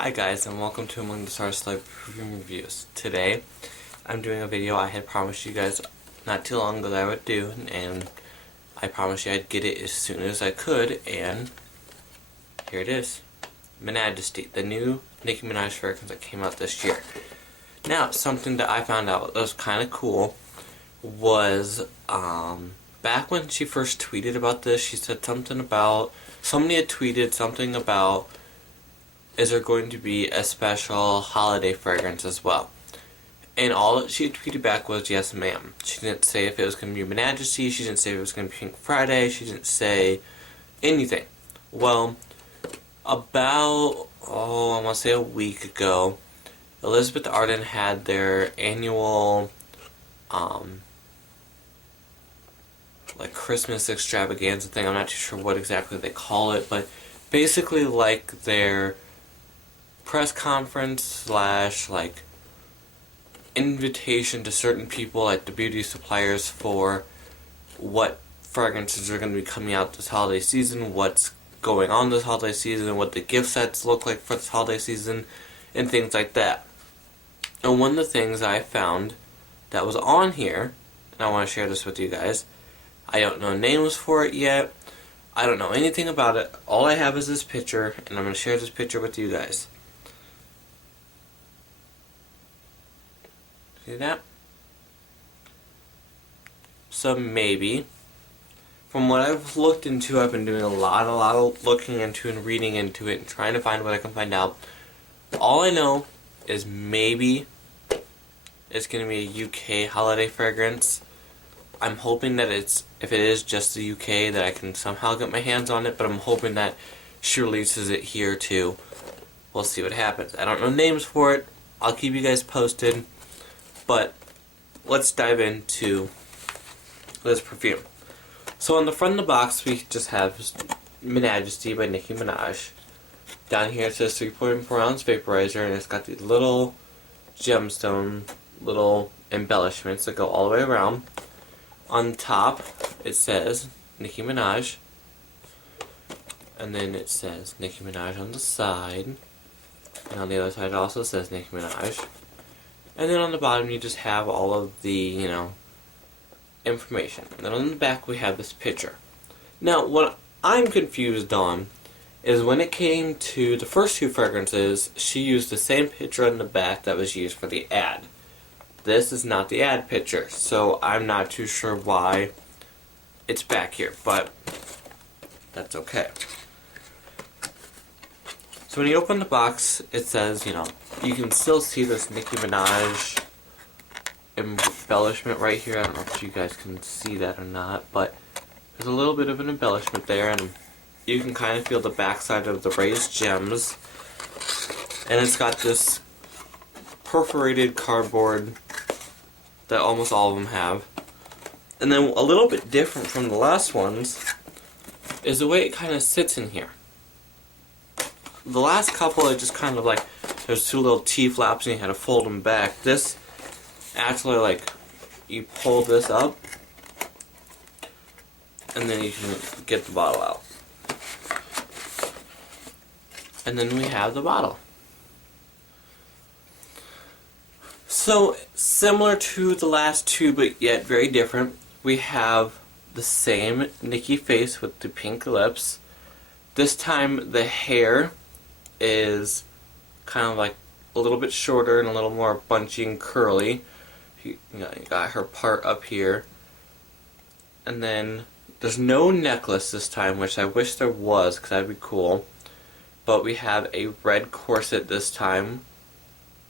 Hi guys, and welcome to Among the Stars Perfume Reviews. Today, I'm doing a video I had promised you guys not too long ago that I would do, and I promised you I'd get it as soon as I could, and here it is. Minajesty, the new Nicki Minaj fragrance that came out this year. Now, something that I found out that was kind of cool was, back when she first tweeted about this, she said something about, somebody had tweeted something about, is there going to be a special holiday fragrance as well? And all that she tweeted back was, yes ma'am. She didn't say if it was going to be Minajesty, she didn't say if it was going to be Pink Friday, she didn't say anything. Well, about, I want to say a week ago, Elizabeth Arden had their annual, like Christmas extravaganza thing. I'm not too sure what exactly they call it, but basically like their press conference slash like invitation to certain people, like the beauty suppliers, for what fragrances are going to be coming out this holiday season, what's going on this holiday season, what the gift sets look like for this holiday season, and things like that. And one of the things I found that was on here, and I want to share this with you guys, I don't know names for it yet, I don't know anything about it, all I have is this picture, and I'm going to share this picture with you guys. See that? So maybe, from what I've looked into, I've been doing a lot of looking into and reading into it and trying to find what I can find out. All I know is maybe it's going to be a UK holiday fragrance. I'm hoping that if it is just the UK, that I can somehow get my hands on it, but I'm hoping that she releases it here too. We'll see what happens. I don't know names for it. I'll keep you guys posted. But let's dive into this perfume. So on the front of the box, we just have Minajesty by Nicki Minaj. Down here it says 3.4 ounce vaporizer, and it's got these little gemstone, little embellishments that go all the way around. On top, it says Nicki Minaj, and then it says Nicki Minaj on the side, and on the other side it also says Nicki Minaj. And then on the bottom you just have all of the, information. And then on the back we have this picture. Now, what I'm confused on is when it came to the first two fragrances, she used the same picture on the back that was used for the ad. This is not the ad picture, so I'm not too sure why it's back here, but that's okay. So when you open the box, it says, you can still see this Nicki Minaj embellishment right here. I don't know if you guys can see that or not, but there's a little bit of an embellishment there, and you can kind of feel the backside of the raised gems. And it's got this perforated cardboard that almost all of them have. And then a little bit different from the last ones is the way it kind of sits in here. The last couple, it just kind of like, there's two little T-flaps and you had to fold them back. This, actually, like, you pull this up, and then you can get the bottle out. And then we have the bottle. So, similar to the last two, but yet very different. We have the same Nicki face with the pink lips. This time, the hair is kind of like a little bit shorter and a little more bunchy and curly. You got her part up here. And then there's no necklace this time, which I wish there was, because that'd be cool. But we have a red corset this time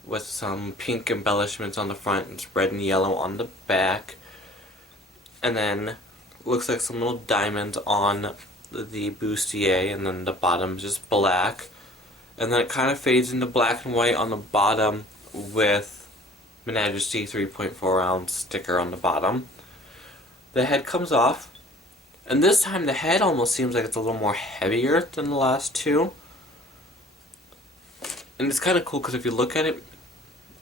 with some pink embellishments on the front and red and yellow on the back. And then looks like some little diamonds on the bustier, and then the bottom is just black. And then it kind of fades into black and white on the bottom with Minajesty 3.4 ounce sticker on the bottom. The head comes off, and this time the head almost seems like it's a little more heavier than the last two. And it's kind of cool because if you look at it,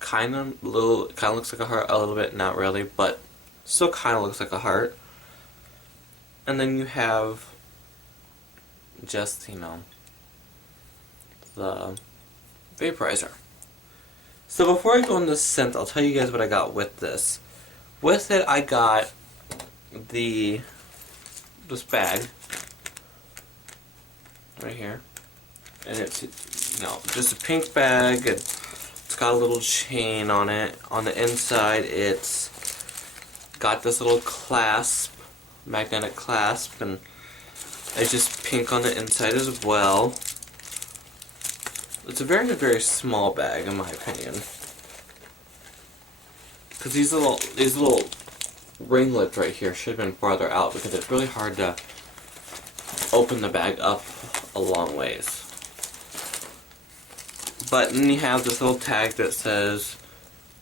kind of looks like a heart a little bit, not really, but still kind of looks like a heart. And then you have just, the vaporizer. So before I go into scent, I'll tell you guys what I got with this. With it, I got this bag right here, and it's just a pink bag. It's got a little chain on it. On the inside, it's got this little clasp, magnetic clasp, and it's just pink on the inside as well. It's a very, very small bag, in my opinion. Because these little ringlets right here should have been farther out, because it's really hard to open the bag up a long ways. But then you have this little tag that says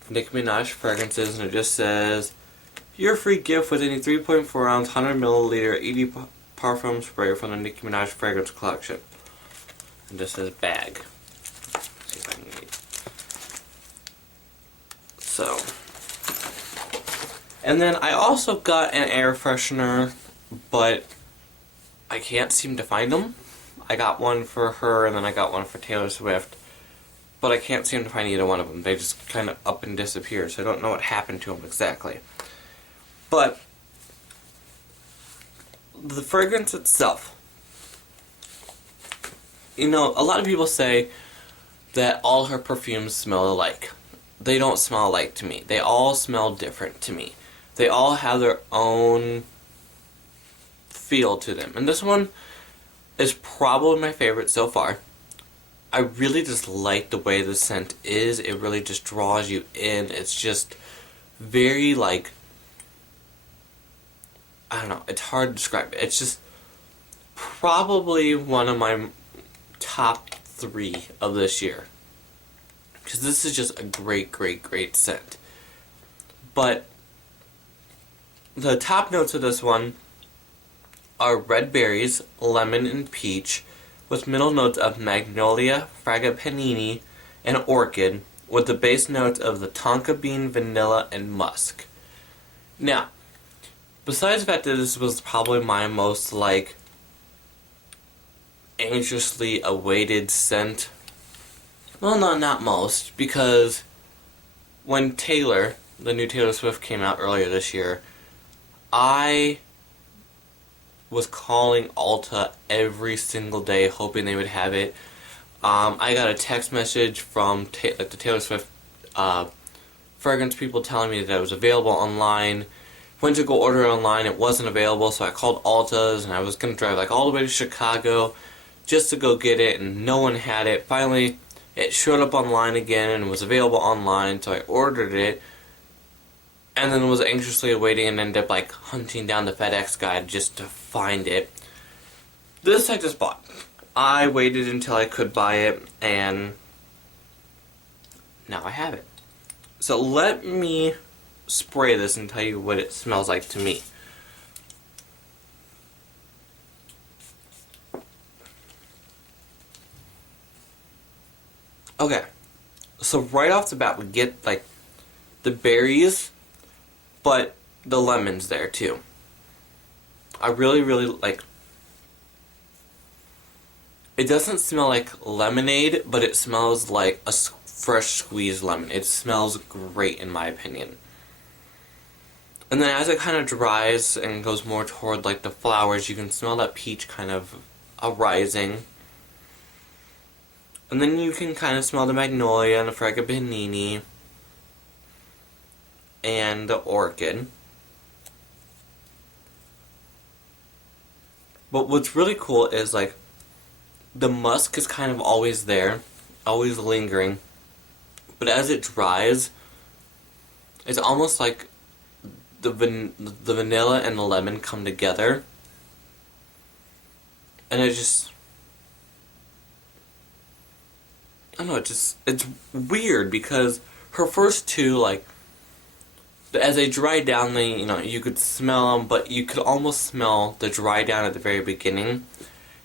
Nicki Minaj fragrances, and it just says, your free gift with any 3.4 ounce 100 milliliter Minajesty-Perfume spray from the Nicki Minaj fragrance collection. And this says bag. Let's see if I can read. So, and then I also got an air freshener, but I can't seem to find them. I got one for her, and then I got one for Taylor Swift, but I can't seem to find either one of them. They just kind of up and disappeared, so I don't know what happened to them exactly. But the fragrance itself, a lot of people say that all her perfumes smell alike. They don't smell alike to me. They all smell different to me. They all have their own feel to them. And this one is probably my favorite so far. I really just like the way the scent is. It really just draws you in. It's just very, I don't know, it's hard to describe it. It's just probably one of my top 3 of this year. Because this is just a great, great, great scent. But the top notes of this one are red berries, lemon, and peach, with middle notes of magnolia, frangipani, and orchid, with the base notes of the tonka bean, vanilla, and musk. Now, besides the fact that this was probably my most, anxiously awaited scent, well, no, not most, because when the new Taylor Swift came out earlier this year, I was calling Ulta every single day hoping they would have it. I got a text message from the Taylor Swift fragrance people telling me that it was available online. Went to go order it online, it wasn't available, so I called Ulta's, and I was going to drive all the way to Chicago just to go get it, and no one had it. Finally, it showed up online again and was available online, so I ordered it, and then was anxiously awaiting and ended up hunting down the FedEx guy just to find it. This I just bought. I waited until I could buy it, and now I have it. So let me spray this and tell you what it smells like to me. Okay, so right off the bat we get the berries, but the lemon's there too. I really, really it doesn't smell like lemonade, but it smells like a fresh squeezed lemon. It smells great in my opinion. And then as it kind of dries and goes more toward the flowers, you can smell that peach kind of arising. And then you can kind of smell the magnolia and the frangipani and the orchid. But what's really cool is the musk is kind of always there, always lingering. But as it dries, it's almost like the vanilla and the lemon come together. And it just, I don't know, it's weird because her first two, as they dry down, you could smell them, but you could almost smell the dry down at the very beginning.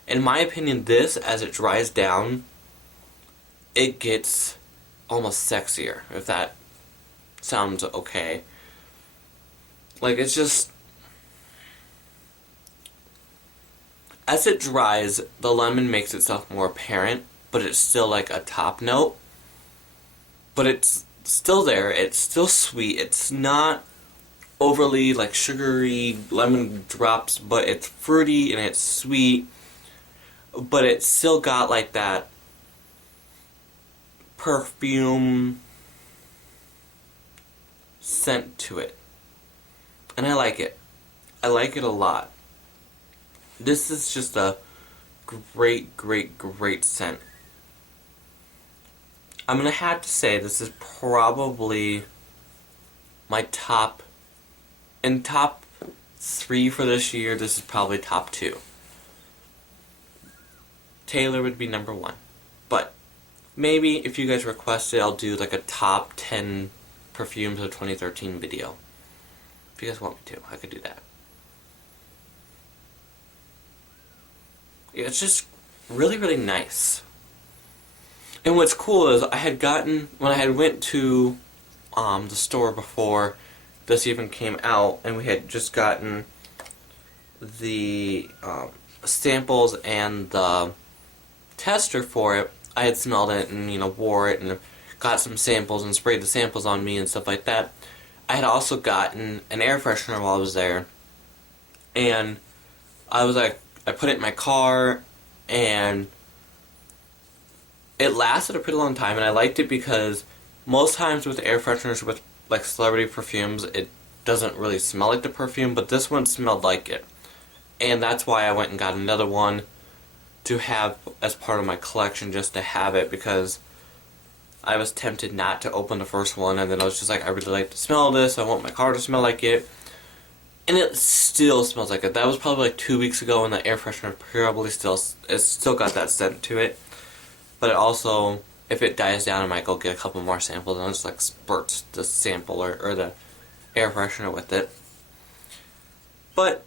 In my opinion, this, as it dries down, it gets almost sexier, if that sounds okay. It's just, as it dries, the lemon makes itself more apparent, but it's still a top note. but it's still there. It's still sweet. It's not overly like sugary lemon drops, but it's fruity and it's sweet, but it's still got like that perfume scent to it, and I like it. I like it a lot. This is just a great, great, great scent. I'm gonna have to say this is probably my top 3 for this year. This is probably top 2. Taylor would be number 1, but maybe if you guys request it, I'll do like a top 10 perfumes of 2013 video. If you guys want me to, I could do that. Yeah, it's just really, really nice. And what's cool is I had gotten, when I had went to the store before this even came out, and we had just gotten the samples and the tester for it, I had smelled it and, wore it and got some samples and sprayed the samples on me and stuff like that. I had also gotten an air freshener while I was there, and I put it in my car, and it lasted a pretty long time, and I liked it because most times with air fresheners with like celebrity perfumes, it doesn't really smell like the perfume, but this one smelled like it. And that's why I went and got another one to have as part of my collection, just to have it, because I was tempted not to open the first one, and then I was just like, I really like the smell of this, I want my car to smell like it. And it still smells like it. That was probably like 2 weeks ago, and the air freshener probably it's still got that scent to it. But it also, if it dies down, I might go get a couple more samples and I'll just like spurt the sample or the air freshener with it. But,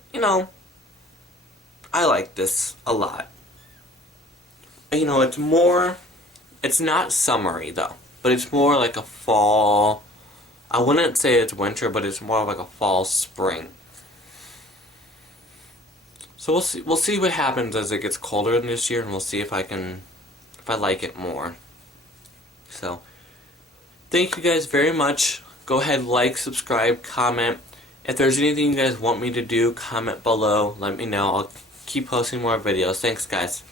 I like this a lot. It's not summery though, but it's more like a fall. I wouldn't say it's winter, but it's more like a fall, spring. So we'll see what happens as it gets colder in this year, and we'll see if I like it more. So, thank you guys very much. Go ahead, like, subscribe, comment. If there's anything you guys want me to do, comment below. Let me know. I'll keep posting more videos. Thanks, guys.